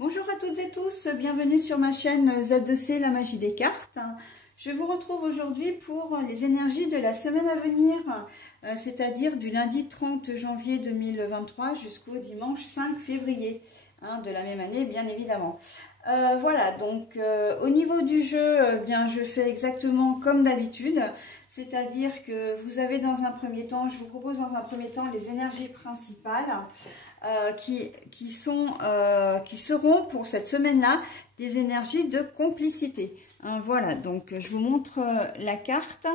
Bonjour à toutes et tous, bienvenue sur ma chaîne Z2C, la magie des cartes. Je vous retrouve aujourd'hui pour les énergies de la semaine à venir, c'est-à-dire du lundi 30 janvier 2023 jusqu'au dimanche 5 février de la même année, bien évidemment. Voilà, donc au niveau du jeu, bien, je fais exactement comme d'habitude, c'est-à-dire que vous avez dans un premier temps, je vous propose dans un premier temps les énergies principales qui seront pour cette semaine-là des énergies de complicité. Voilà, donc je vous montre la carte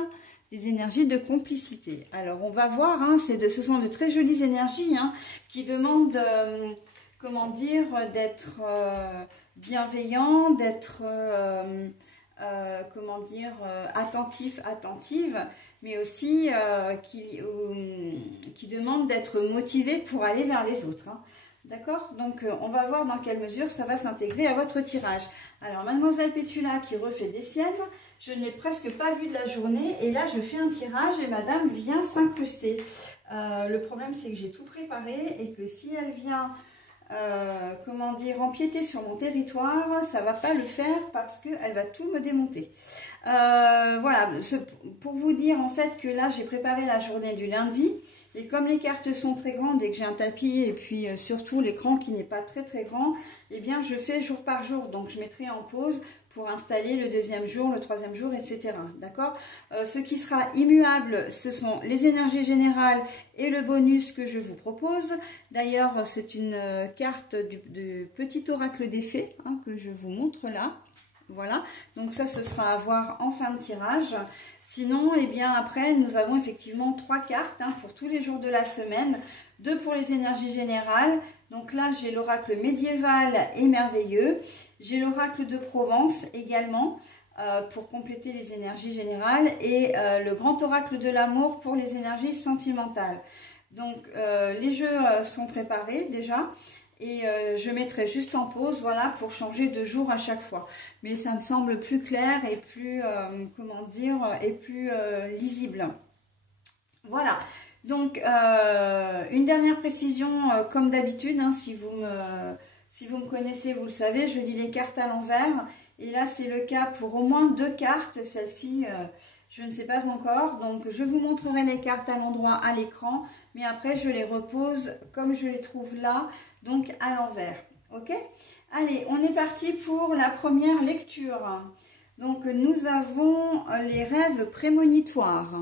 des énergies de complicité. Alors on va voir, ce sont de très jolies énergies qui demandent, comment dire, d'être bienveillant, d'être, comment dire, attentif, attentive, mais aussi qui demandent d'être motivé pour aller vers les autres. D'accord? Donc on va voir dans quelle mesure ça va s'intégrer à votre tirage. Alors Mademoiselle Pétula qui refait des siennes, je ne l'ai presque pas vue de la journée et là je fais un tirage et madame vient s'incruster. Le problème c'est que j'ai tout préparé et que si elle vient, comment dire, empiéter sur mon territoire, ça va pas le faire parce qu'elle va tout me démonter. Voilà, pour vous dire en fait que là j'ai préparé la journée du lundi. Et comme les cartes sont très grandes et que j'ai un tapis et puis surtout l'écran qui n'est pas très très grand, eh bien je fais jour par jour. Donc je mettrai en pause pour installer le deuxième jour, le troisième jour, etc. D'accord? Ce qui sera immuable, ce sont les énergies générales et le bonus que je vous propose. D'ailleurs, c'est une carte du petit oracle des fées que je vous montre là. Voilà, donc ça ce sera à voir en fin de tirage. Sinon, eh bien après, nous avons effectivement 3 cartes pour tous les jours de la semaine. 2 pour les énergies générales. Donc là, j'ai l'oracle médiéval et merveilleux. J'ai l'oracle de Provence également pour compléter les énergies générales. Et le grand oracle de l'amour pour les énergies sentimentales. Donc les jeux sont préparés déjà. Et je mettrai juste en pause, voilà, pour changer de jour à chaque fois. Mais ça me semble plus clair et plus, comment dire, et plus lisible. Voilà. Donc, une dernière précision, comme d'habitude, si vous me connaissez, vous le savez, je lis les cartes à l'envers. Et là, c'est le cas pour au moins 2 cartes. Celle-ci, je ne sais pas encore. Donc, je vous montrerai les cartes à l'endroit à l'écran. Mais après, je les repose comme je les trouve là, donc à l'envers. Ok? Allez, on est parti pour la première lecture. Donc, nous avons les rêves prémonitoires.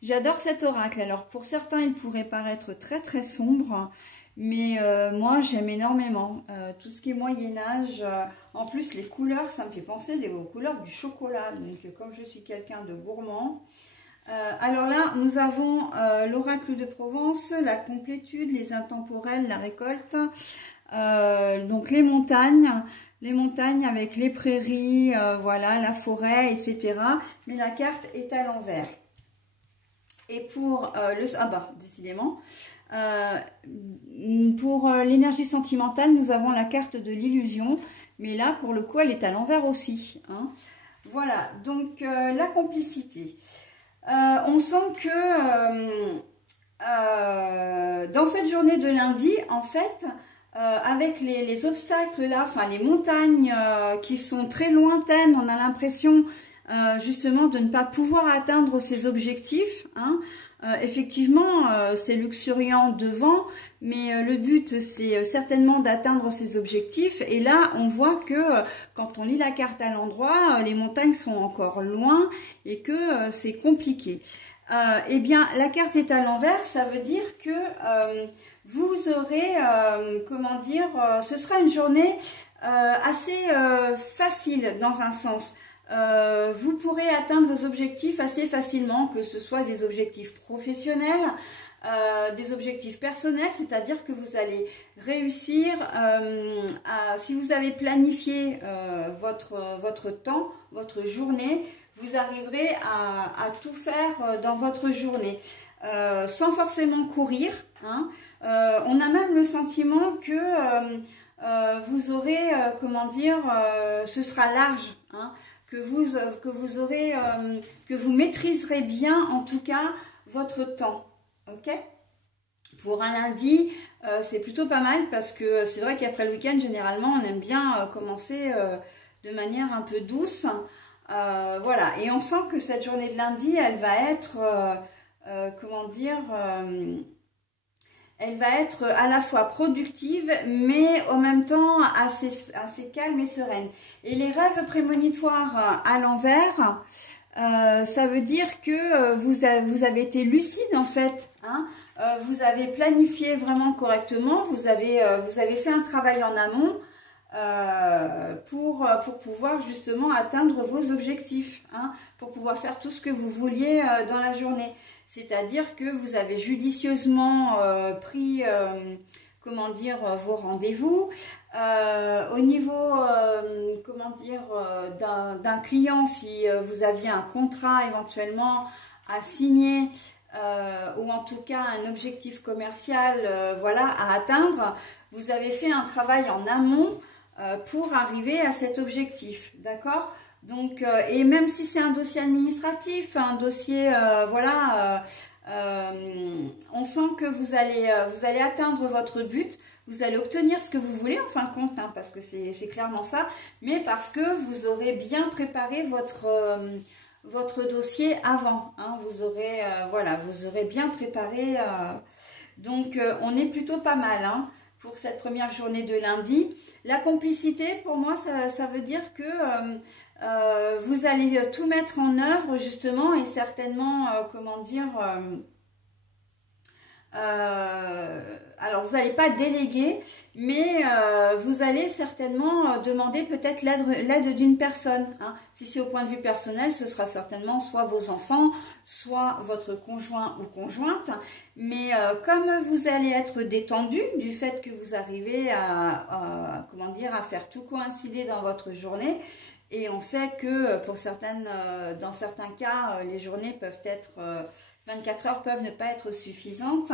J'adore cet oracle. Alors, pour certains, il pourrait paraître très très sombre. Mais moi, j'aime énormément tout ce qui est Moyen-Âge. En plus, les couleurs, ça me fait penser aux couleurs du chocolat. Donc, comme je suis quelqu'un de gourmand. Alors là, nous avons l'oracle de Provence, la complétude, les intemporels, la récolte. Donc, les montagnes avec les prairies, voilà, la forêt, etc. Mais la carte est à l'envers. Et pour décidément. Pour l'énergie sentimentale, nous avons la carte de l'illusion, mais là, pour le coup, elle est à l'envers aussi. Voilà, donc la complicité. On sent que dans cette journée de lundi, en fait, avec les obstacles là, enfin les montagnes qui sont très lointaines, on a l'impression justement de ne pas pouvoir atteindre ses objectifs. Effectivement, c'est luxuriant devant, mais le but, c'est certainement d'atteindre ses objectifs. Et là, on voit que quand on lit la carte à l'endroit, les montagnes sont encore loin et que c'est compliqué. Eh bien, la carte est à l'envers, ça veut dire que vous aurez, comment dire, ce sera une journée assez facile dans un sens. Vous pourrez atteindre vos objectifs assez facilement, que ce soit des objectifs professionnels, des objectifs personnels, c'est-à-dire que vous allez réussir, si vous avez planifié votre temps, votre journée, vous arriverez à tout faire dans votre journée, sans forcément courir. On a même le sentiment que vous aurez, comment dire, ce sera large, que vous maîtriserez bien en tout cas votre temps, ok? Pour un lundi, c'est plutôt pas mal parce que c'est vrai qu'après le week-end, généralement, on aime bien commencer de manière un peu douce. Voilà, et on sent que cette journée de lundi, elle va être, comment dire, elle va être à la fois productive, mais en même temps assez calme et sereine. Et les rêves prémonitoires à l'envers, ça veut dire que vous avez été lucide en fait, hein. Vous avez planifié vraiment correctement, vous avez fait un travail en amont pour pouvoir justement atteindre vos objectifs, hein, pour pouvoir faire tout ce que vous vouliez dans la journée. C'est-à-dire que vous avez judicieusement pris, comment dire, vos rendez-vous. Au niveau, comment dire, d'un client, si vous aviez un contrat éventuellement à signer, ou en tout cas un objectif commercial, voilà, à atteindre, vous avez fait un travail en amont pour arriver à cet objectif, d'accord? Donc, et même si c'est un dossier administratif, un dossier, voilà, on sent que vous allez atteindre votre but, vous allez obtenir ce que vous voulez en fin de compte, hein, parce que c'est clairement ça, mais parce que vous aurez bien préparé votre dossier avant, hein, vous aurez, voilà, vous aurez bien préparé, donc on est plutôt pas mal, hein, pour cette première journée de lundi. La complicité, pour moi, ça veut dire que vous allez tout mettre en œuvre justement et certainement, comment dire, alors vous n'allez pas déléguer, mais vous allez certainement demander peut-être l'aide d'une personne, hein. Si c'est au point de vue personnel, ce sera certainement soit vos enfants, soit votre conjoint ou conjointe, mais comme vous allez être détendu du fait que vous arrivez comment dire, à faire tout coïncider dans votre journée. Et on sait que pour dans certains cas, les journées peuvent être, 24 heures peuvent ne pas être suffisantes.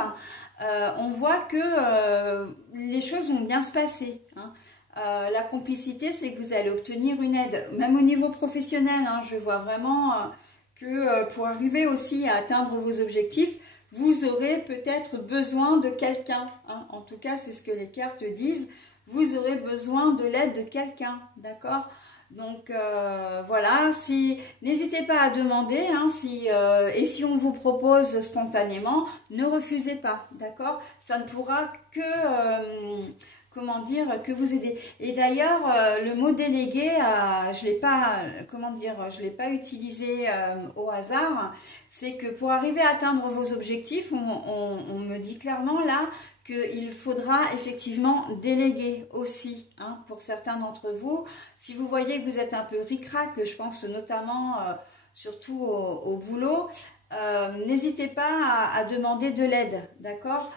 On voit que les choses vont bien se passer, hein. La complicité, c'est que vous allez obtenir une aide, même au niveau professionnel, hein. Je vois vraiment que pour arriver aussi à atteindre vos objectifs, vous aurez peut-être besoin de quelqu'un, hein. En tout cas, c'est ce que les cartes disent. Vous aurez besoin de l'aide de quelqu'un, d'accord? Donc voilà, n'hésitez pas à demander, hein, et si on vous propose spontanément, ne refusez pas, d'accord? Ça ne pourra que, comment dire, que vous aider. Et d'ailleurs, le mot délégué, je l'ai pas, comment dire, je l'ai pas utilisé au hasard. C'est que pour arriver à atteindre vos objectifs, on me dit clairement là qu'il faudra effectivement déléguer aussi, hein, pour certains d'entre vous. Si vous voyez que vous êtes un peu ric-rac, je pense notamment surtout au boulot, n'hésitez pas à demander de l'aide, d'accord?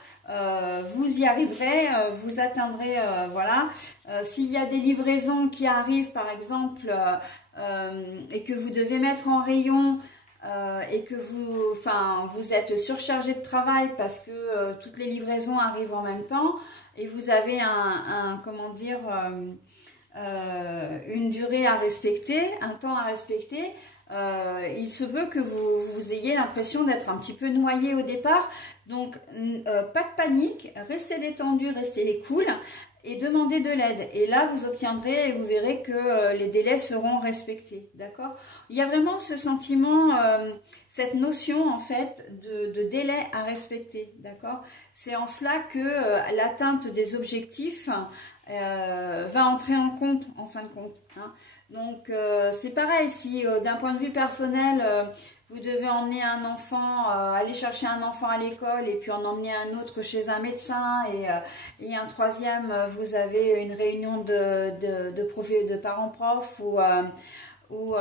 Vous y arriverez, vous atteindrez, voilà. S'il y a des livraisons qui arrivent par exemple et que vous devez mettre en rayon, et que vous êtes surchargé de travail parce que toutes les livraisons arrivent en même temps et vous avez comment dire, une durée à respecter, un temps à respecter, il se peut que vous ayez l'impression d'être un petit peu noyé au départ. Donc pas de panique, restez détendu, restez cool et demandez de l'aide. Et là, vous obtiendrez et vous verrez que les délais seront respectés, d'accord? Il y a vraiment ce sentiment, cette notion en fait de délai à respecter, d'accord? C'est en cela que l'atteinte des objectifs va entrer en compte, en fin de compte, hein. Donc c'est pareil, si d'un point de vue personnel, vous devez emmener un enfant, aller chercher un enfant à l'école et puis en emmener un autre chez un médecin et un troisième, vous avez une réunion de parents-profs ou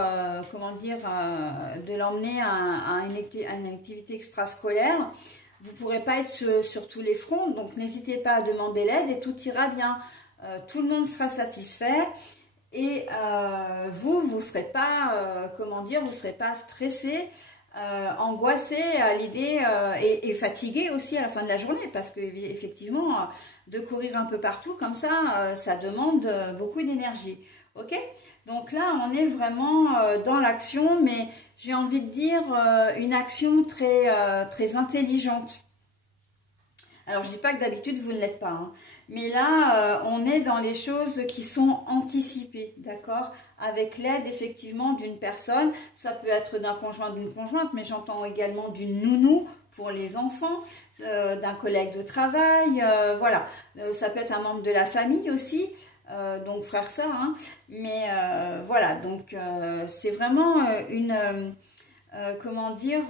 comment dire, de l'emmener à une activité extrascolaire. Vous ne pourrez pas être sur tous les fronts, donc n'hésitez pas à demander l'aide et tout ira bien. Tout le monde sera satisfait. Et vous serez pas, comment dire, vous serez pas stressé, angoissé à l'idée et fatigué aussi à la fin de la journée, parce que effectivement, de courir un peu partout comme ça, ça demande beaucoup d'énergie. Ok? Donc là, on est vraiment dans l'action, mais j'ai envie de dire une action très intelligente. Alors, je dis pas que d'habitude, vous ne l'êtes pas, hein. Mais là, on est dans les choses qui sont anticipées, d'accord? Avec l'aide, effectivement, d'une personne. Ça peut être d'un conjoint, d'une conjointe, mais j'entends également d'une nounou pour les enfants, d'un collègue de travail, voilà. Ça peut être un membre de la famille aussi, donc frère, sœur, hein. Mais voilà, donc c'est vraiment comment dire,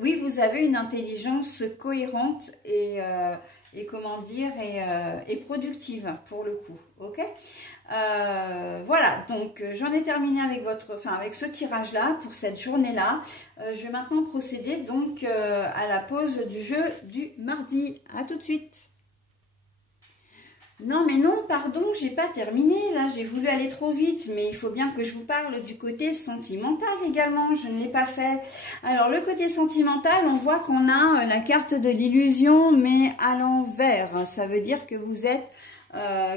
oui, vous avez une intelligence cohérente et comment dire, et productive pour le coup, ok. Voilà, donc j'en ai terminé avec avec ce tirage là pour cette journée là. Je vais maintenant procéder donc à la pose du jeu du mardi. À tout de suite. Non mais non, pardon, j'ai pas terminé, là j'ai voulu aller trop vite, mais il faut bien que je vous parle du côté sentimental également, je ne l'ai pas fait. Alors le côté sentimental, on voit qu'on a la carte de l'illusion, mais à l'envers. Ça veut dire que vous êtes,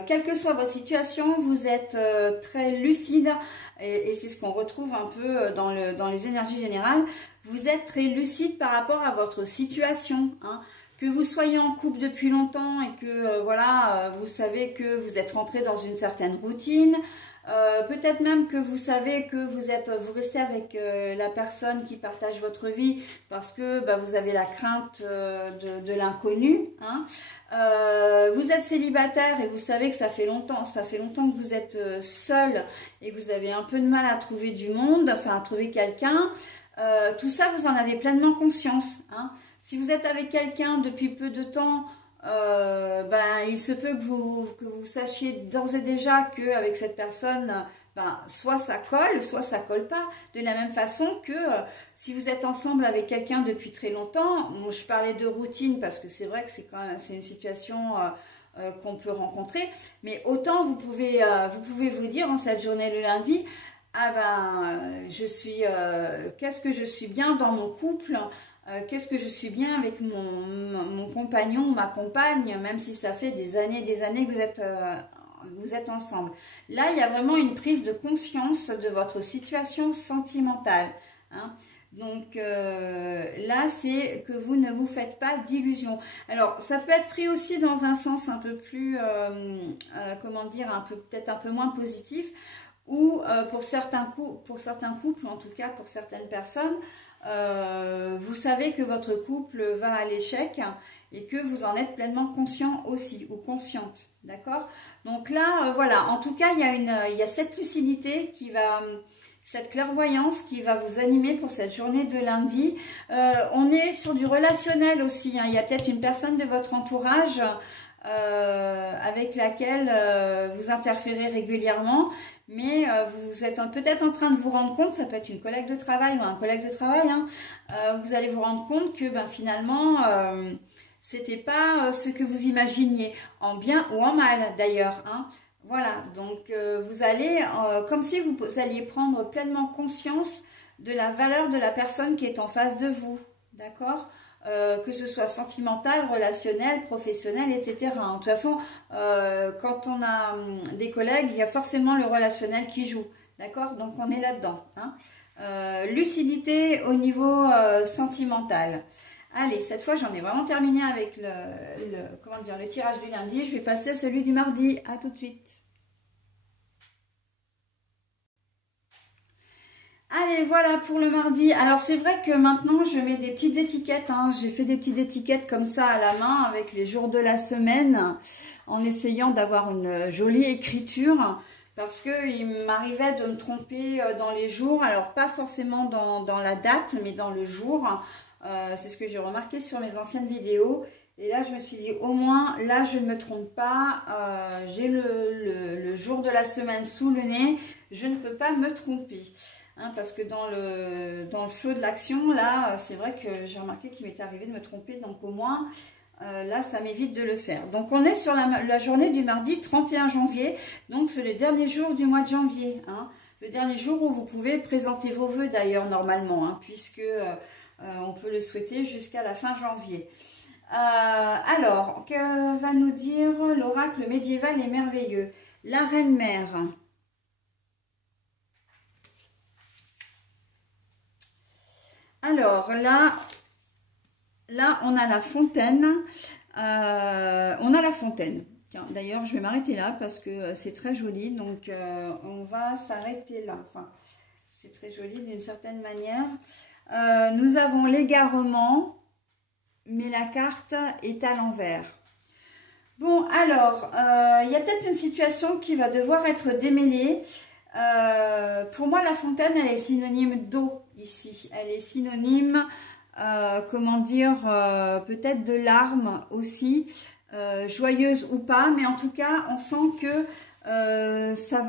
quelle que soit votre situation, vous êtes très lucide, et c'est ce qu'on retrouve un peu dans les énergies générales. Vous êtes très lucide par rapport à votre situation, hein. Que vous soyez en couple depuis longtemps et que voilà, vous savez que vous êtes rentré dans une certaine routine, peut-être même que vous savez que vous restez avec la personne qui partage votre vie parce que vous avez la crainte de l'inconnu, hein. Vous êtes célibataire et vous savez que ça fait longtemps que vous êtes seul et que vous avez un peu de mal à trouver du monde, enfin à trouver quelqu'un. Tout ça, vous en avez pleinement conscience, hein. Si vous êtes avec quelqu'un depuis peu de temps, il se peut que vous sachiez d'ores et déjà qu'avec cette personne, soit ça colle pas. De la même façon que si vous êtes ensemble avec quelqu'un depuis très longtemps, je parlais de routine parce que c'est vrai que c'est une situation qu'on peut rencontrer, mais autant vous pouvez vous dire en cette journée le lundi, qu'est-ce que je suis bien dans mon couple. Qu'est-ce que je suis bien avec mon compagnon, ma compagne, même si ça fait des années que vous êtes ensemble. Là, il y a vraiment une prise de conscience de votre situation sentimentale, hein. Donc là, c'est que vous ne vous faites pas d'illusions. Alors, ça peut être pris aussi dans un sens un peu plus, comment dire, peut-être un peu moins positif, ou pour certains couples, en tout cas pour certaines personnes, vous savez que votre couple va à l'échec et que vous en êtes pleinement conscient aussi ou consciente, d'accord? Donc là, voilà, en tout cas, il y a cette lucidité cette clairvoyance qui va vous animer pour cette journée de lundi. On est sur du relationnel aussi, hein. Il y a peut-être une personne de votre entourage avec laquelle vous interférez régulièrement, mais vous êtes peut-être en train de vous rendre compte, ça peut être une collègue de travail ou un collègue de travail, hein, vous allez vous rendre compte que finalement c'était pas ce que vous imaginiez, en bien ou en mal d'ailleurs, hein. Voilà, donc vous allez, comme si vous alliez prendre pleinement conscience de la valeur de la personne qui est en face de vous, d'accord? Que ce soit sentimental, relationnel, professionnel, etc. De toute façon, quand on a des collègues, il y a forcément le relationnel qui joue, d'accord? Donc on est là-dedans, hein. Lucidité au niveau sentimental. Allez, cette fois j'en ai vraiment terminé avec le tirage du lundi. Je vais passer à celui du mardi. À tout de suite. Allez, voilà pour le mardi. Alors, c'est vrai que maintenant, je mets des petites étiquettes, hein. J'ai fait des petites étiquettes comme ça à la main avec les jours de la semaine en essayant d'avoir une jolie écriture parce qu'il m'arrivait de me tromper dans les jours. Alors, pas forcément dans la date, mais dans le jour. C'est ce que j'ai remarqué sur mes anciennes vidéos. Et là, je me suis dit, au moins, là, je ne me trompe pas. J'ai le jour de la semaine sous le nez. Je ne peux pas me tromper. Hein, parce que dans le feu de l'action, là, c'est vrai que j'ai remarqué qu'il m'était arrivé de me tromper. Donc, au moins, là, ça m'évite de le faire. Donc, on est sur la journée du mardi 31 janvier. Donc, c'est le dernier jour du mois de janvier. Hein, le dernier jour où vous pouvez présenter vos vœux, d'ailleurs, normalement. Hein, puisque on peut le souhaiter jusqu'à la fin janvier. Alors, que va nous dire l'oracle médiéval et merveilleux? La reine-mère. Alors, là, on a la fontaine. On a la fontaine. D'ailleurs, je vais m'arrêter là parce que c'est très joli. Donc, on va s'arrêter là. Enfin, c'est très joli d'une certaine manière. Nous avons l'égarement, mais la carte est à l'envers. Bon, alors, il y a peut-être une situation qui va devoir être démêlée. Pour moi, la fontaine, elle est synonyme d'eau ici. Elle est synonyme, comment dire, peut-être de larmes aussi. Joyeuse ou pas, mais en tout cas on sent que ça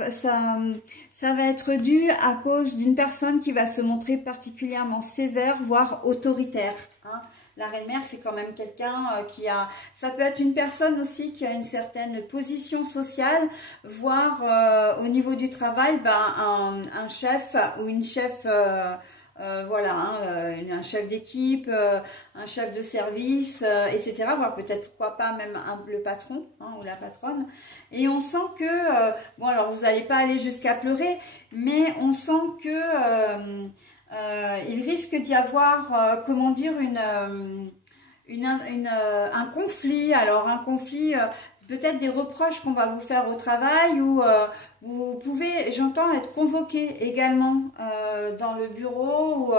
va être dû à cause d'une personne qui va se montrer particulièrement sévère, voire autoritaire, hein. La reine-mère, c'est quand même quelqu'un qui a... Ça peut être une personne aussi qui a une certaine position sociale, voire au niveau du travail, ben, un chef ou une chef... voilà, hein, un chef d'équipe, un chef de service, etc. Voire peut-être, pourquoi pas, même le patron, hein, ou la patronne. Et on sent que, bon alors vous n'allez pas aller jusqu'à pleurer, mais on sent que il risque d'y avoir, comment dire, un conflit. Alors un conflit... peut-être des reproches qu'on va vous faire au travail ou vous pouvez, j'entends, être convoqué également dans le bureau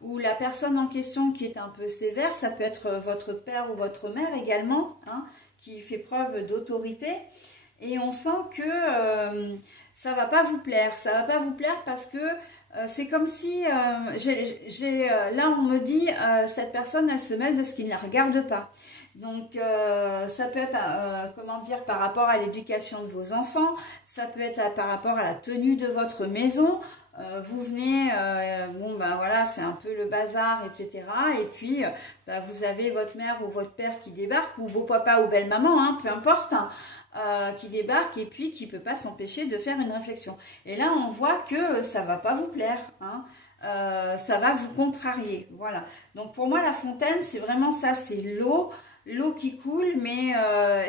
ou la personne en question qui est un peu sévère, ça peut être votre père ou votre mère également, hein, qui fait preuve d'autorité. Et on sent que ça va pas vous plaire. Ça va pas vous plaire parce que c'est comme si, là on me dit, cette personne elle se mêle de ce qui ne la regarde pas. Donc ça peut être, comment dire, par rapport à l'éducation de vos enfants, ça peut être par rapport à la tenue de votre maison. Vous venez, bon ben voilà, c'est un peu le bazar, etc. Et puis ben, vous avez votre mère ou votre père qui débarque, ou beau-papa ou belle-maman, hein, peu importe, hein, qui débarque et puis qui ne peut pas s'empêcher de faire une réflexion. Et là, on voit que ça ne va pas vous plaire, hein. Ça va vous contrarier, voilà. Donc pour moi, la fontaine, c'est vraiment ça, c'est l'eau qui coule, mais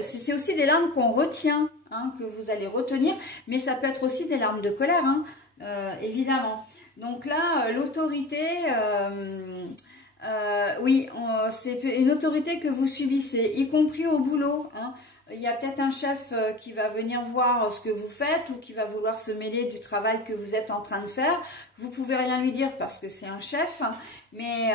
c'est aussi des larmes qu'on retient, hein, que vous allez retenir, mais ça peut être aussi des larmes de colère, hein, évidemment. Donc là, l'autorité, oui, c'est une autorité que vous subissez, y compris au boulot, hein. Il y a peut-être un chef qui va venir voir ce que vous faites ou qui va vouloir se mêler du travail que vous êtes en train de faire. Vous pouvez rien lui dire parce que c'est un chef, mais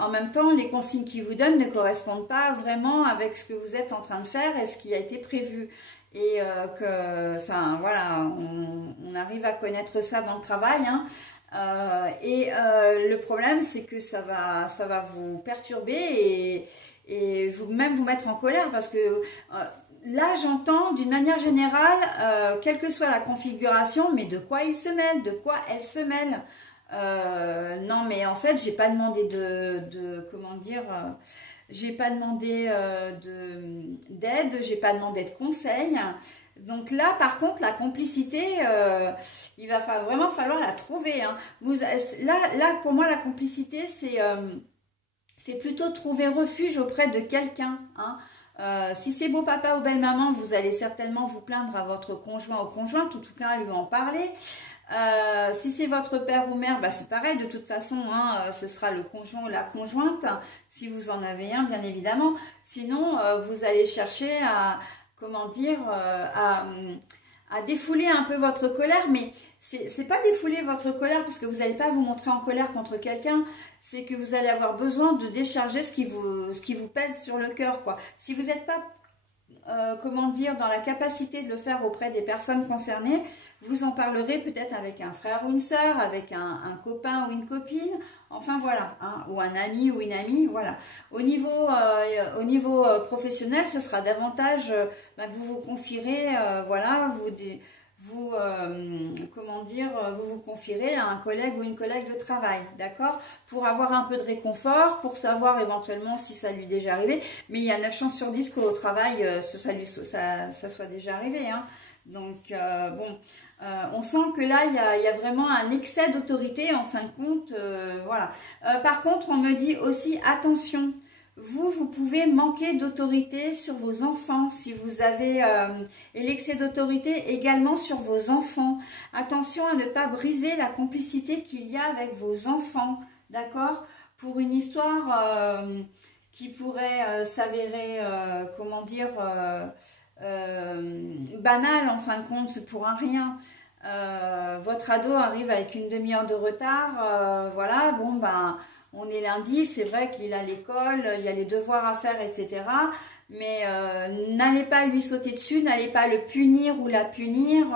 en même temps, les consignes qu'il vous donne ne correspondent pas vraiment avec ce que vous êtes en train de faire et ce qui a été prévu. Et enfin voilà, on arrive à connaître ça dans le travail, hein. Le problème, c'est que ça va vous perturber et même vous mettre en colère parce que là j'entends d'une manière générale, quelle que soit la configuration, mais de quoi il se mêle, de quoi elle se mêle. Non mais en fait j'ai pas demandé comment dire, j'ai pas demandé d'aide, j'ai pas demandé de conseils. Donc là, par contre, la complicité, il va vraiment falloir la trouver, hein. Là, pour moi, la complicité, c'est plutôt trouver refuge auprès de quelqu'un, hein. Si c'est beau papa ou belle maman, vous allez certainement vous plaindre à votre conjoint ou conjointe, en tout cas lui en parler. Si c'est votre père ou mère, bah c'est pareil, de toute façon, hein, ce sera le conjoint ou la conjointe, si vous en avez un, bien évidemment. Sinon, vous allez chercher à, comment dire, à défouler un peu votre colère, mais c'est pas défouler votre colère parce que vous n'allez pas vous montrer en colère contre quelqu'un, c'est que vous allez avoir besoin de décharger ce qui vous pèse sur le cœur, quoi. Si vous n'êtes pas, comment dire, dans la capacité de le faire auprès des personnes concernées, vous en parlerez peut-être avec un frère ou une sœur, avec un copain ou une copine, enfin voilà, hein, ou un ami ou une amie, voilà. Au niveau professionnel, ce sera davantage que vous vous confierez, voilà, comment dire, vous vous confierez à un collègue ou une collègue de travail, d'accord, pour avoir un peu de réconfort, pour savoir éventuellement si ça lui est déjà arrivé, mais il y a 9 chances sur 10 qu'au travail, ça soit déjà arrivé, hein. Donc, bon, on sent que là, il y a vraiment un excès d'autorité, en fin de compte, voilà. Par contre, on me dit aussi, attention, vous pouvez manquer d'autorité sur vos enfants, si vous avez et l'excès d'autorité également sur vos enfants. Attention à ne pas briser la complicité qu'il y a avec vos enfants, d'accord? Pour une histoire qui pourrait s'avérer, comment dire, banal en fin de compte, c'est pour un rien. Votre ado arrive avec une demi-heure de retard, voilà, bon ben on est lundi, c'est vrai qu'il a l'école, il y a les devoirs à faire, etc. Mais n'allez pas lui sauter dessus, n'allez pas le punir ou la punir.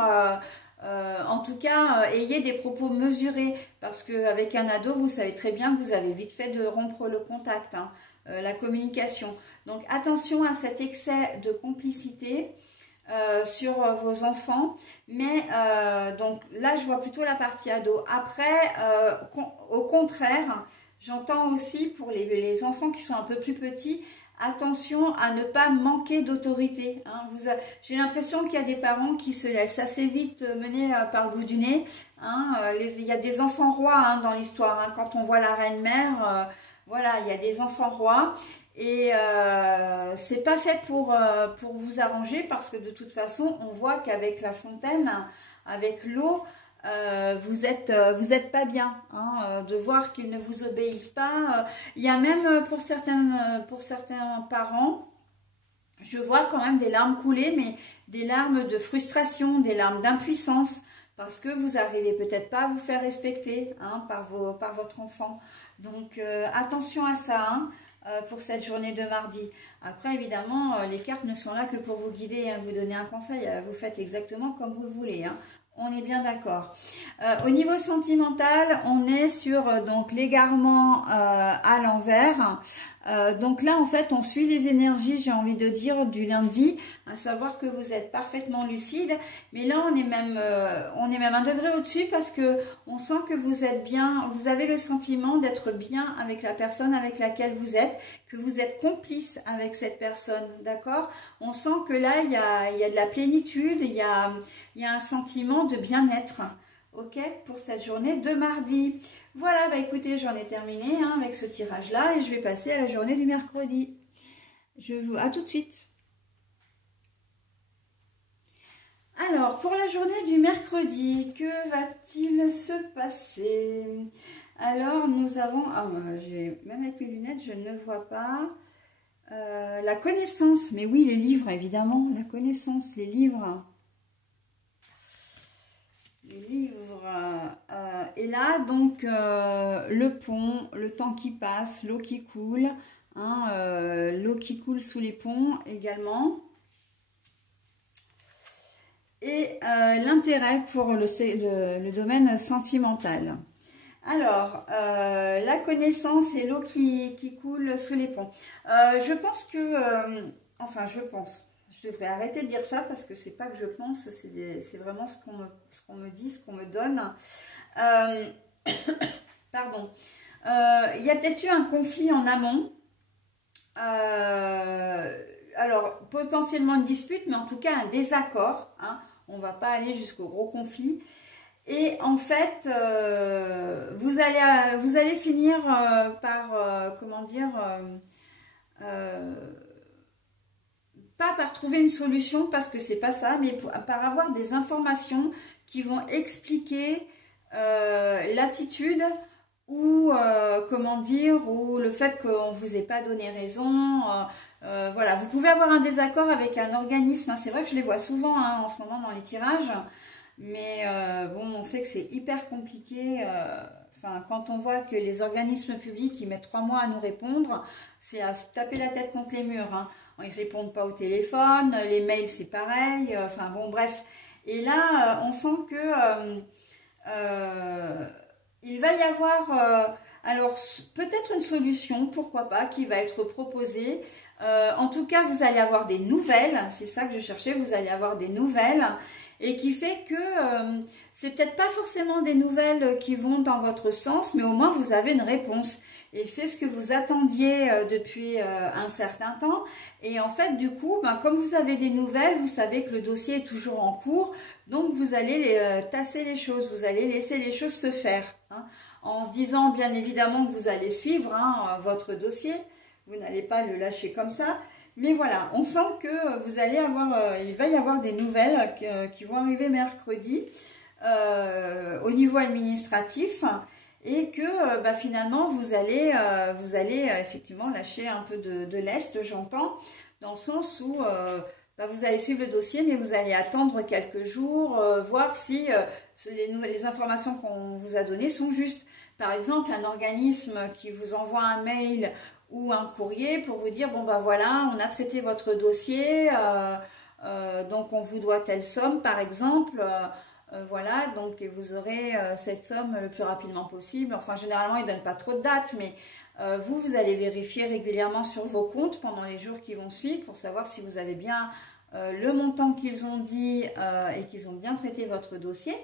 En tout cas, ayez des propos mesurés, parce qu'avec un ado, vous savez très bien que vous avez vite fait de rompre le contact, hein, la communication. Donc attention à cet excès de complicité sur vos enfants. Mais donc là, je vois plutôt la partie ado. Après, au contraire, j'entends aussi pour les enfants qui sont un peu plus petits, attention à ne pas manquer d'autorité. Hein. J'ai l'impression qu'il y a des parents qui se laissent assez vite mener par le bout du nez. Hein. Il y a des enfants rois, hein, dans l'histoire. Hein. Quand on voit la reine-mère, voilà, il y a des enfants rois. Et c'est pas fait pour vous arranger, parce que de toute façon, on voit qu'avec la fontaine, avec l'eau, vous êtes pas bien, hein, de voir qu'ils ne vous obéissent pas. Il y a même pour certains parents, je vois quand même des larmes couler, mais des larmes de frustration, des larmes d'impuissance, parce que vous n'arrivez peut-être pas à vous faire respecter, hein, par votre enfant. Donc attention à ça, hein, pour cette journée de mardi. Après, évidemment, les cartes ne sont là que pour vous guider, hein, vous donner un conseil. Vous faites exactement comme vous le voulez, hein. On est bien d'accord. Au niveau sentimental, on est sur donc l'égarement à l'envers. Donc là, en fait, on suit les énergies, j'ai envie de dire, du lundi, à savoir que vous êtes parfaitement lucide. Mais là, on est même un degré au-dessus, parce que on sent que vous êtes bien, vous avez le sentiment d'être bien avec la personne avec laquelle vous êtes, que vous êtes complice avec cette personne, d'accord? On sent que là, il y a de la plénitude, il y a un sentiment de bien-être, ok, pour cette journée de mardi. Voilà, bah écoutez, j'en ai terminé, hein, avec ce tirage-là, et je vais passer à la journée du mercredi. À tout de suite. Alors, pour la journée du mercredi, que va-t-il se passer? Alors, nous avons... Ah, même avec mes lunettes, je ne vois pas. La connaissance. Mais oui, les livres, évidemment. La connaissance, les livres. Les livres. Et là, donc, le pont, le temps qui passe, l'eau qui coule. Hein, l'eau qui coule sous les ponts également. Et l'intérêt pour le domaine sentimental. Alors, la connaissance et l'eau qui coule sous les ponts. Je pense que, enfin je pense, je devrais arrêter de dire ça, parce que c'est pas que je pense, c'est vraiment ce qu'on me dit, ce qu'on me donne. Pardon. Il y a peut-être eu un conflit en amont. Alors, potentiellement une dispute, mais en tout cas un désaccord. Hein. On ne va pas aller jusqu'au gros conflit. Et en fait, vous allez finir par, comment dire, pas par trouver une solution, parce que c'est pas ça, mais par avoir des informations qui vont expliquer l'attitude, ou comment dire, ou le fait qu'on ne vous ait pas donné raison. Voilà, vous pouvez avoir un désaccord avec un organisme, hein. C'est vrai que je les vois souvent, hein, en ce moment dans les tirages. Mais bon, on sait que c'est hyper compliqué. Enfin, quand on voit que les organismes publics, ils mettent 3 mois à nous répondre, c'est à se taper la tête contre les murs, hein. Ils ne répondent pas au téléphone, les mails c'est pareil, enfin bon bref. Et là, on sent que il va y avoir, alors peut-être une solution, pourquoi pas, qui va être proposée. En tout cas, vous allez avoir des nouvelles, c'est ça que je cherchais, vous allez avoir des nouvelles. Et qui fait que c'est peut-être pas forcément des nouvelles qui vont dans votre sens, mais au moins vous avez une réponse. Et c'est ce que vous attendiez depuis un certain temps. Et en fait, du coup, ben, comme vous avez des nouvelles, vous savez que le dossier est toujours en cours. Donc, vous allez tasser les choses, vous allez laisser les choses se faire. Hein, en se disant, bien évidemment, que vous allez suivre, hein, votre dossier. Vous n'allez pas le lâcher comme ça. Mais voilà, on sent que vous allez avoir, il va y avoir des nouvelles qui vont arriver mercredi au niveau administratif. et que finalement vous allez effectivement lâcher un peu de lest, j'entends, dans le sens où vous allez suivre le dossier, mais vous allez attendre quelques jours, voir si les informations qu'on vous a données sont justes. Par exemple, un organisme qui vous envoie un mail ou un courrier pour vous dire, bon voilà, on a traité votre dossier, donc on vous doit telle somme par exemple, voilà, donc vous aurez cette somme le plus rapidement possible. Enfin, généralement, ils ne donnent pas trop de dates, mais vous allez vérifier régulièrement sur vos comptes pendant les jours qui vont suivre pour savoir si vous avez bien le montant qu'ils ont dit et qu'ils ont bien traité votre dossier.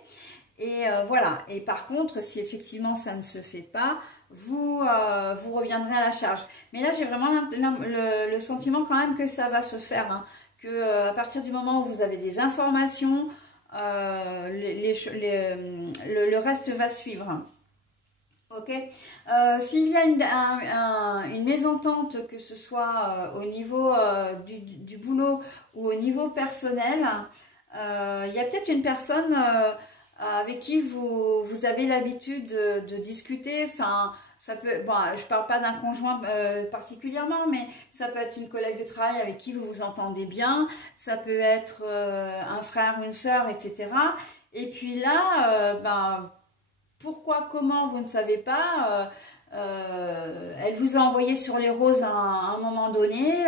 Et voilà, et par contre, si effectivement ça ne se fait pas, vous reviendrez à la charge. Mais là, j'ai vraiment le sentiment quand même que ça va se faire, hein, que à partir du moment où vous avez des informations, le reste va suivre. Ok. S'il y a une mésentente, que ce soit au niveau du boulot ou au niveau personnel, il y a peut-être une personne avec qui vous avez l'habitude de discuter. Enfin, ça peut, bon, je parle pas d'un conjoint particulièrement, mais ça peut être une collègue de travail avec qui vous vous entendez bien, ça peut être un frère ou une sœur, etc. Et puis là, pourquoi, comment, vous ne savez pas. Elle vous a envoyé sur les roses à un moment donné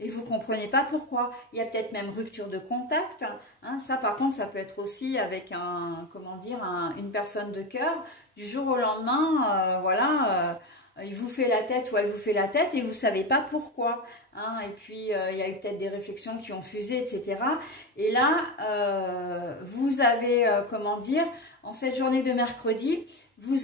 et vous ne comprenez pas pourquoi. Il y a peut-être même rupture de contact. Hein. Ça, par contre, ça peut être aussi avec une personne de cœur. Du jour au lendemain, voilà, il vous fait la tête ou elle vous fait la tête et vous ne savez pas pourquoi. Hein. Et puis, il y a eu peut-être des réflexions qui ont fusé, etc. Et là, vous avez, en cette journée de mercredi, vous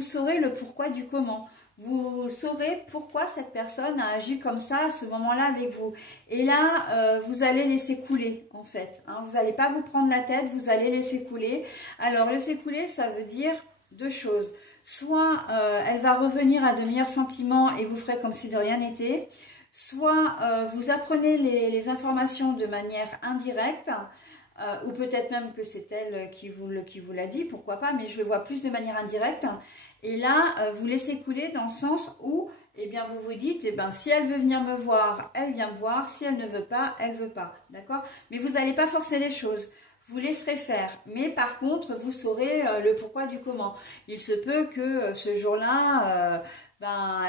saurez le pourquoi du comment. Vous saurez pourquoi cette personne a agi comme ça à ce moment-là avec vous. Et là, vous allez laisser couler, en fait. Hein. Vous n'allez pas vous prendre la tête, vous allez laisser couler. Alors, laisser couler, ça veut dire deux choses. Soit elle va revenir à de meilleurs sentiments et vous ferez comme si de rien n'était. Soit vous apprenez les informations de manière indirecte. Ou peut-être même que c'est elle qui vous l'a dit, pourquoi pas, mais je le vois plus de manière indirecte. Et là, vous laissez couler dans le sens où, eh bien, vous vous dites, eh bien, si elle veut venir me voir, elle vient me voir. Si elle ne veut pas, elle ne veut pas. D'accord? Mais vous n'allez pas forcer les choses. Vous laisserez faire. Mais par contre, vous saurez le pourquoi du comment. Il se peut que ce jour-là,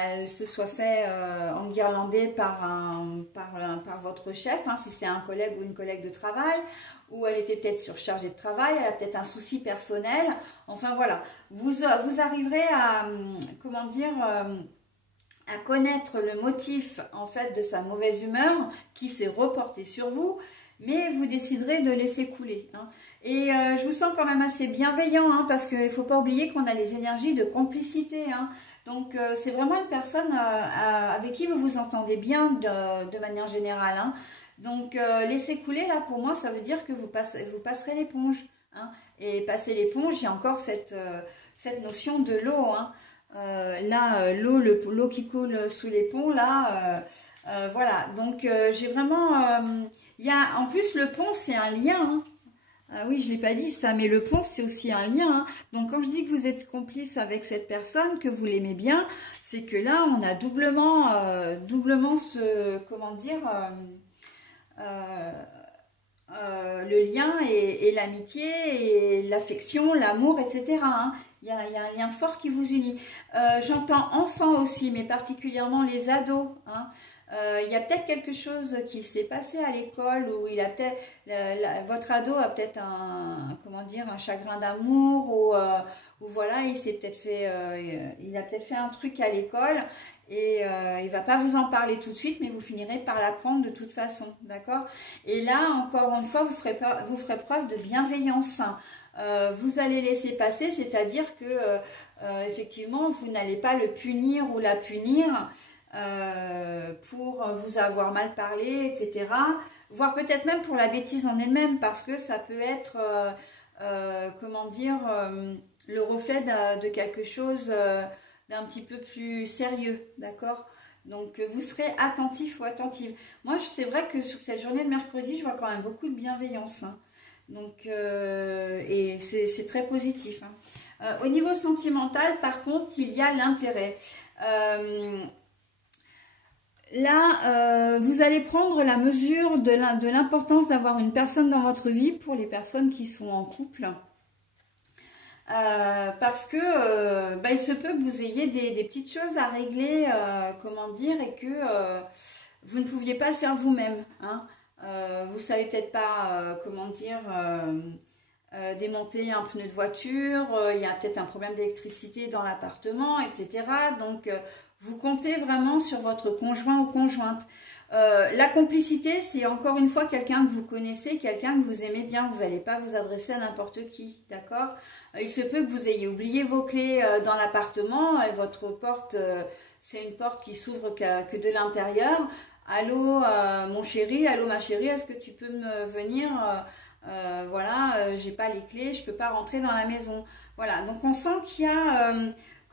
elle se soit fait enguirlander par votre chef, hein, si c'est un collègue ou une collègue de travail, ou elle était peut-être surchargée de travail, elle a peut-être un souci personnel. Enfin voilà, vous arriverez à connaître le motif en fait de sa mauvaise humeur qui s'est reportée sur vous, mais vous déciderez de laisser couler. Hein. Et je vous sens quand même assez bienveillant, hein, parce qu'il ne faut pas oublier qu'on a les énergies de complicité. Hein. Donc c'est vraiment une personne avec qui vous vous entendez bien de manière générale. Hein. Donc laisser couler, là pour moi, ça veut dire que vous passerez l'éponge. Hein. Et passer l'éponge, il y a encore cette notion de l'eau. Hein. L'eau qui coule sous les ponts, là, voilà. Donc j'ai vraiment... en plus, le pont, c'est un lien. Hein. Ah oui, je ne l'ai pas dit ça, mais le pont, c'est aussi un lien. Hein. Donc, quand je dis que vous êtes complice avec cette personne, que vous l'aimez bien, c'est que là, on a doublement le lien et l'amitié et l'affection, l'amour, etc. Hein. Il y a un lien fort qui vous unit. J'entends enfants aussi, mais particulièrement les ados. Hein. Il y a peut-être quelque chose qui s'est passé à l'école où il a peut-être votre ado a peut-être un chagrin d'amour ou voilà, il a peut-être fait un truc à l'école et il va pas vous en parler tout de suite, mais vous finirez par l'apprendre de toute façon, d'accord? Et là, encore une fois, vous ferez preuve de bienveillance. Vous allez laisser passer, c'est-à-dire que effectivement, vous n'allez pas le punir ou la punir pour vous avoir mal parlé, etc. Voire peut-être même pour la bêtise en elle-même, parce que ça peut être, le reflet de quelque chose d'un petit peu plus sérieux, d'accord? Donc vous serez attentif ou attentive. Moi, c'est vrai que sur cette journée de mercredi, je vois quand même beaucoup de bienveillance. Hein. Donc, et c'est très positif. Hein. Au niveau sentimental, par contre, il y a l'intérêt. Là, vous allez prendre la mesure de l'importance d'avoir une personne dans votre vie pour les personnes qui sont en couple. Parce que il se peut que vous ayez des petites choses à régler, comment dire, et que vous ne pouviez pas le faire vous-même. Hein. Vous savez peut-être pas, comment dire, démonter un pneu de voiture, il y a peut-être un problème d'électricité dans l'appartement, etc. Donc, vous comptez vraiment sur votre conjoint ou conjointe. La complicité, c'est encore une fois quelqu'un que vous connaissez, quelqu'un que vous aimez bien. Vous n'allez pas vous adresser à n'importe qui, d'accord? Il se peut que vous ayez oublié vos clés dans l'appartement et votre porte, c'est une porte qui s'ouvre que de l'intérieur. Allô, mon chéri, allô ma chérie, est-ce que tu peux me venir voilà, j'ai pas les clés, je peux pas rentrer dans la maison. Voilà, donc on sent qu'il y a...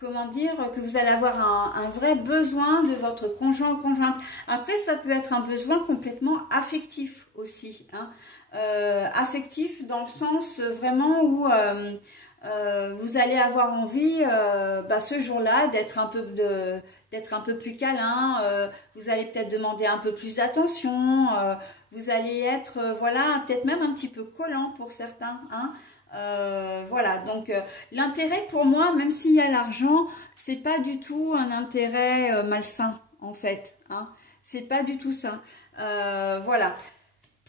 comment dire, que vous allez avoir un vrai besoin de votre conjoint ou conjointe. Après, ça peut être un besoin complètement affectif aussi. Hein. Affectif dans le sens vraiment où vous allez avoir envie, ce jour-là, d'être un peu plus câlin. Vous allez peut-être demander un peu plus d'attention. Vous allez être, voilà, peut-être même un petit peu collant pour certains. Hein. Voilà, donc l'intérêt pour moi, même s'il y a l'argent, c'est pas du tout un intérêt malsain en fait, hein. C'est pas du tout ça. Voilà.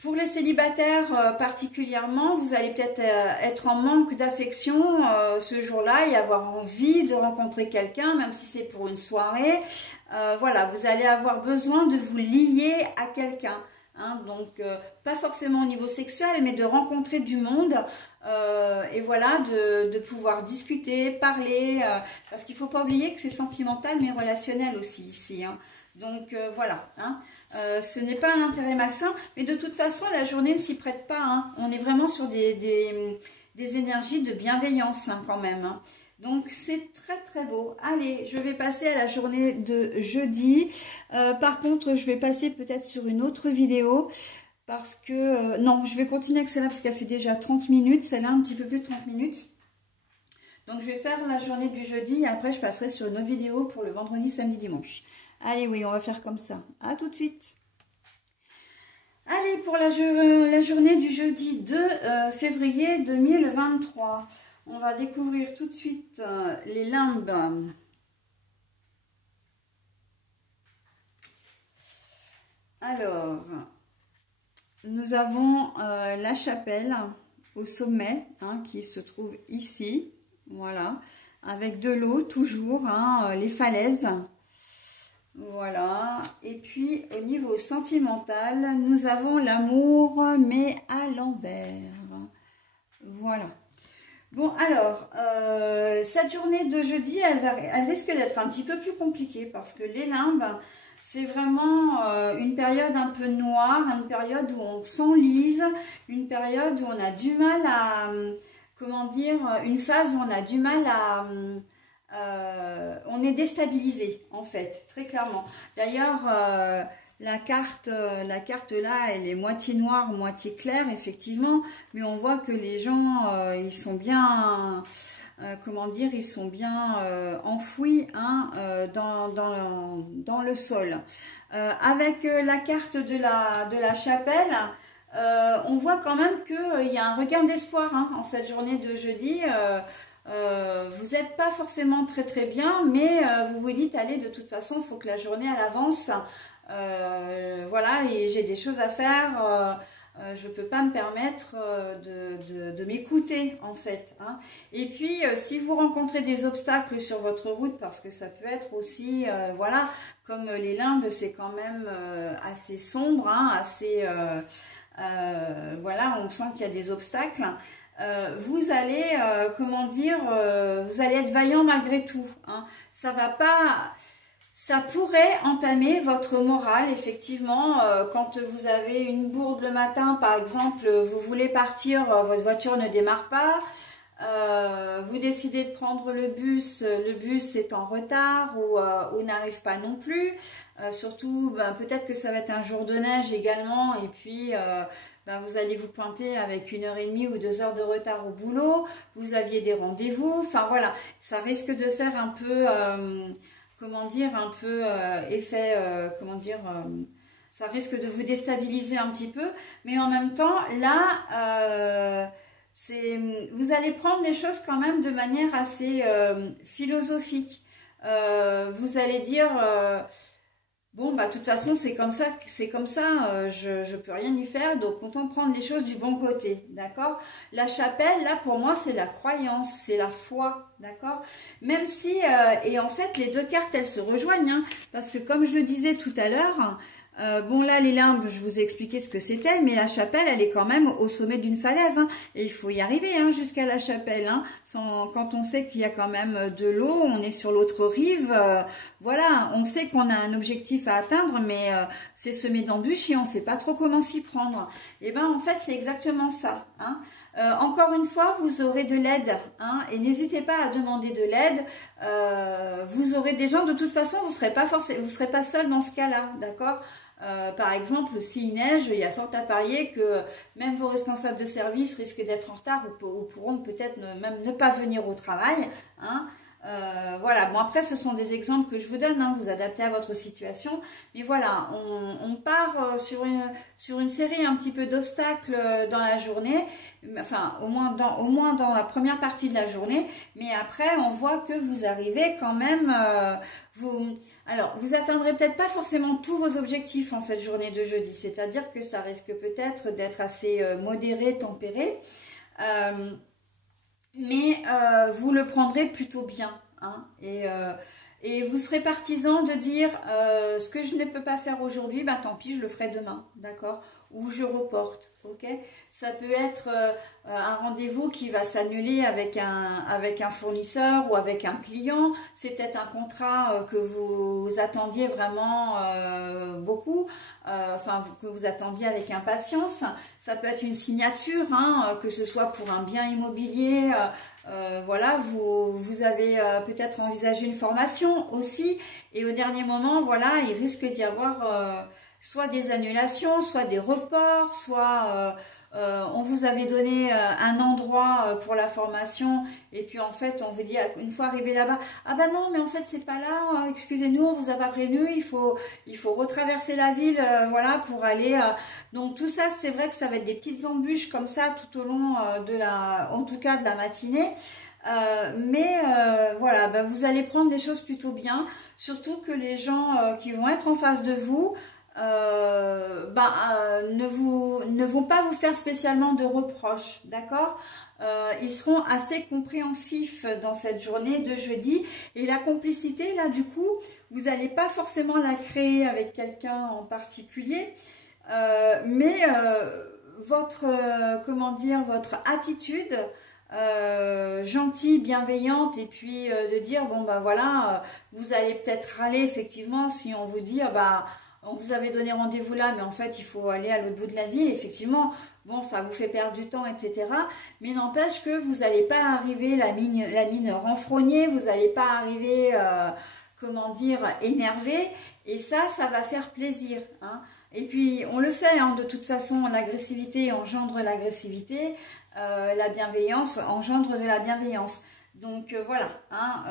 Pour les célibataires particulièrement, vous allez peut-être être en manque d'affection ce jour-là et avoir envie de rencontrer quelqu'un, même si c'est pour une soirée. Voilà, vous allez avoir besoin de vous lier à quelqu'un. Hein, donc, pas forcément au niveau sexuel, mais de rencontrer du monde et voilà, de pouvoir discuter, parler, parce qu'il ne faut pas oublier que c'est sentimental, mais relationnel aussi ici. Hein. Donc, voilà, hein, ce n'est pas un intérêt malsain, mais de toute façon, la journée ne s'y prête pas. Hein. On est vraiment sur des énergies de bienveillance hein, quand même. Hein. Donc, c'est très, très beau. Allez, je vais passer à la journée de jeudi. Par contre, je vais passer peut-être sur une autre vidéo. Parce que... non, je vais continuer avec celle-là parce qu'elle fait déjà 30 minutes. Celle-là, un petit peu plus de 30 minutes. Donc, je vais faire la journée du jeudi. Et après, je passerai sur une autre vidéo pour le vendredi, samedi, dimanche. Allez, oui, on va faire comme ça. À tout de suite. Allez, pour la journée du jeudi 2 février 2023. On va découvrir tout de suite les limbes. Alors, nous avons la chapelle au sommet hein, qui se trouve ici. Voilà, avec de l'eau toujours, hein, les falaises. Voilà, et puis au niveau sentimental, nous avons l'amour mais à l'envers. Voilà. Bon, alors, cette journée de jeudi, elle risque d'être un petit peu plus compliquée parce que les limbes, c'est vraiment une période un peu noire, une période où on s'enlise, une période où on a du mal à, comment dire, une phase où on a du mal à... on est déstabilisé, en fait, très clairement. D'ailleurs... la carte là, elle est moitié noire, moitié claire, effectivement, mais on voit que les gens, ils sont bien, comment dire, ils sont bien enfouis hein, dans le sol. Avec la carte de la chapelle, on voit quand même qu'il y a un regain d'espoir hein, en cette journée de jeudi. Vous n'êtes pas forcément très très bien, mais vous vous dites, allez, de toute façon, il faut que la journée elle avance. Voilà, et j'ai des choses à faire, je ne peux pas me permettre de m'écouter en fait. Hein. Et puis, si vous rencontrez des obstacles sur votre route, parce que ça peut être aussi, voilà, comme les limbes, c'est quand même assez sombre, hein, assez, voilà, on sent qu'il y a des obstacles. Vous allez, comment dire, vous allez être vaillant malgré tout. Hein. Ça va pas... Ça pourrait entamer votre morale, effectivement, quand vous avez une bourde le matin, par exemple, vous voulez partir, votre voiture ne démarre pas, vous décidez de prendre le bus est en retard ou n'arrive pas non plus. Surtout, ben, peut-être que ça va être un jour de neige également, et puis ben, vous allez vous pointer avec 1h30 ou 2 heures de retard au boulot. Vous aviez des rendez-vous, enfin voilà, ça risque de faire un peu, comment dire, un peu effet, comment dire, ça risque de vous déstabiliser un petit peu, mais en même temps, là, vous allez prendre les choses quand même de manière assez philosophique. Vous allez dire, bon, bah, de toute façon, c'est comme ça, je peux rien y faire, donc autant prendre les choses du bon côté, d'accord? La chapelle, là, pour moi, c'est la croyance, c'est la foi, d'accord? Même si, et en fait, les deux cartes, elles se rejoignent, hein, parce que comme je le disais tout à l'heure, bon là les limbes, je vous ai expliqué ce que c'était, mais la chapelle elle est quand même au sommet d'une falaise, hein, et il faut y arriver hein, jusqu'à la chapelle, hein, quand on sait qu'il y a quand même de l'eau, on est sur l'autre rive, voilà, on sait qu'on a un objectif à atteindre, mais c'est semé d'embûches et on ne sait pas trop comment s'y prendre. Et ben en fait c'est exactement ça, hein. Encore une fois, vous aurez de l'aide, hein, et n'hésitez pas à demander de l'aide. Vous aurez des gens, de toute façon, vous serez pas seul dans ce cas-là, d'accord? Par exemple, s'il neige, il y a fort à parier que même vos responsables de service risquent d'être en retard ou pourront peut-être même ne pas venir au travail, hein. Voilà, bon après ce sont des exemples que je vous donne, hein, vous adaptez à votre situation, mais voilà, on part sur une série un petit peu d'obstacles dans la journée, enfin au moins dans la première partie de la journée, mais après on voit que vous arrivez quand même, alors vous atteindrez peut-être pas forcément tous vos objectifs en cette journée de jeudi, c'est-à-dire que ça risque peut-être d'être assez modéré, tempéré, mais vous le prendrez plutôt bien, hein, et vous serez partisan de dire ce que je ne peux pas faire aujourd'hui, bah tant pis, je le ferai demain, d'accord, ou je reporte, ok. Ça peut être un rendez-vous qui va s'annuler avec un fournisseur ou avec un client, c'est peut-être un contrat que vous attendiez vraiment beaucoup, enfin que vous attendiez avec impatience, ça peut être une signature, hein, que ce soit pour un bien immobilier, voilà, vous avez peut-être envisagé une formation aussi, et au dernier moment, voilà, il risque d'y avoir soit des annulations, soit des reports, soit on vous avait donné un endroit pour la formation, et puis en fait on vous dit une fois arrivé là-bas, ah bah non mais en fait c'est pas là, excusez-nous, on vous a pas prévenu, il faut retraverser la ville, voilà, pour aller, donc tout ça c'est vrai que ça va être des petites embûches comme ça tout au long en tout cas de la matinée. Mais voilà, ben vous allez prendre les choses plutôt bien, surtout que les gens qui vont être en face de vous ne vont pas vous faire spécialement de reproches, d'accord? Ils seront assez compréhensifs dans cette journée de jeudi, et la complicité là du coup vous n'allez pas forcément la créer avec quelqu'un en particulier, mais votre comment dire, votre attitude gentille, bienveillante, et puis de dire bon bah voilà, vous allez peut-être râler effectivement si on vous dit bah on vous avait donné rendez-vous là, mais en fait il faut aller à l'autre bout de la ville, effectivement, bon ça vous fait perdre du temps, etc. Mais n'empêche que vous n'allez pas arriver la mine renfrognée, vous n'allez pas arriver comment dire, énervé, et ça va faire plaisir, hein. Et puis on le sait, hein, de toute façon l'agressivité engendre l'agressivité, la bienveillance engendre de la bienveillance. Donc voilà, hein,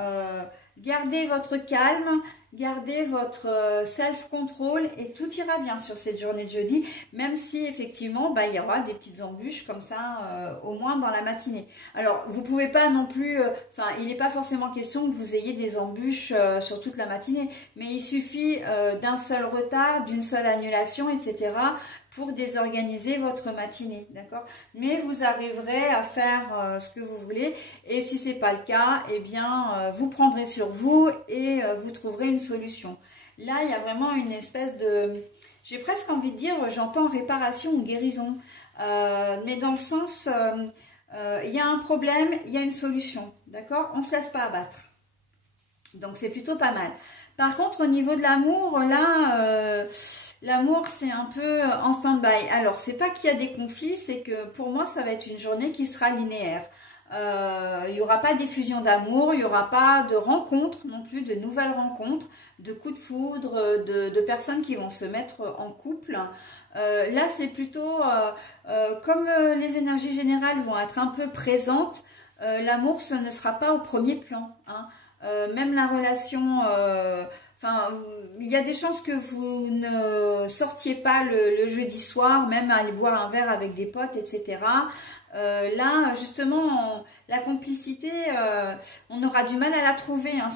gardez votre calme, gardez votre self-control et tout ira bien sur cette journée de jeudi, même si effectivement bah, il y aura des petites embûches comme ça au moins dans la matinée. Alors vous pouvez pas non plus, enfin il n'est pas forcément question que vous ayez des embûches sur toute la matinée, mais il suffit d'un seul retard, d'une seule annulation, etc. pour désorganiser votre matinée, d'accord? Mais vous arriverez à faire ce que vous voulez, et si c'est pas le cas, eh bien vous prendrez sur vous et vous trouverez une solution. Là, il y a vraiment une espèce de, j'ai presque envie de dire, j'entends réparation ou guérison, mais dans le sens, il y a un problème, il y a une solution, d'accord? On ne se laisse pas abattre. Donc c'est plutôt pas mal. Par contre, au niveau de l'amour, là, l'amour c'est un peu en stand-by. Alors, c'est pas qu'il y a des conflits, c'est que pour moi, ça va être une journée qui sera linéaire. Il n'y aura pas d'effusion d'amour, il n'y aura pas de rencontres non plus, de nouvelles rencontres, de coups de foudre, de personnes qui vont se mettre en couple. Là, c'est plutôt comme les énergies générales vont être un peu présentes, l'amour, ce ne sera pas au premier plan. Hein. Même la relation, il y a des chances que vous ne sortiez pas le jeudi soir, même aller boire un verre avec des potes, etc. Là, justement, la complicité, on aura du mal à la trouver hein,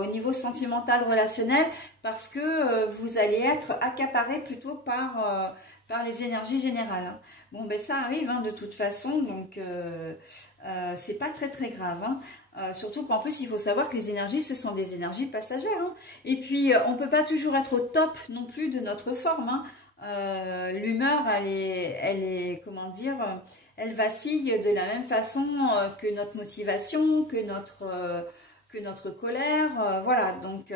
au niveau sentimental, relationnel, parce que vous allez être accaparé plutôt par les énergies générales. Hein. Bon, ben ça arrive hein, de toute façon, donc c'est pas très très grave. Hein. Surtout qu'en plus, il faut savoir que les énergies, ce sont des énergies passagères. Hein. Et puis, on ne peut pas toujours être au top non plus de notre forme. Hein. L'humeur, elle est, comment dire, elle vacille de la même façon que notre motivation, que notre colère. Voilà, donc,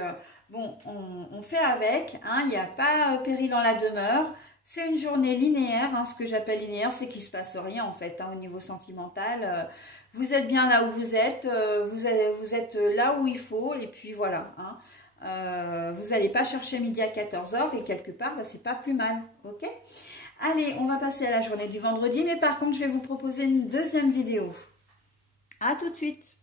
bon, on fait avec. Hein. Il n'y a pas péril en la demeure. C'est une journée linéaire. Hein. Ce que j'appelle linéaire, c'est qu'il ne se passe rien, en fait, hein, au niveau sentimental. Vous êtes bien là où vous êtes, vous êtes là où il faut, et puis voilà. Hein. Vous n'allez pas chercher midi à 14 h, et quelque part, bah, c'est pas plus mal. Ok? Allez, on va passer à la journée du vendredi, mais par contre, je vais vous proposer une deuxième vidéo. À tout de suite!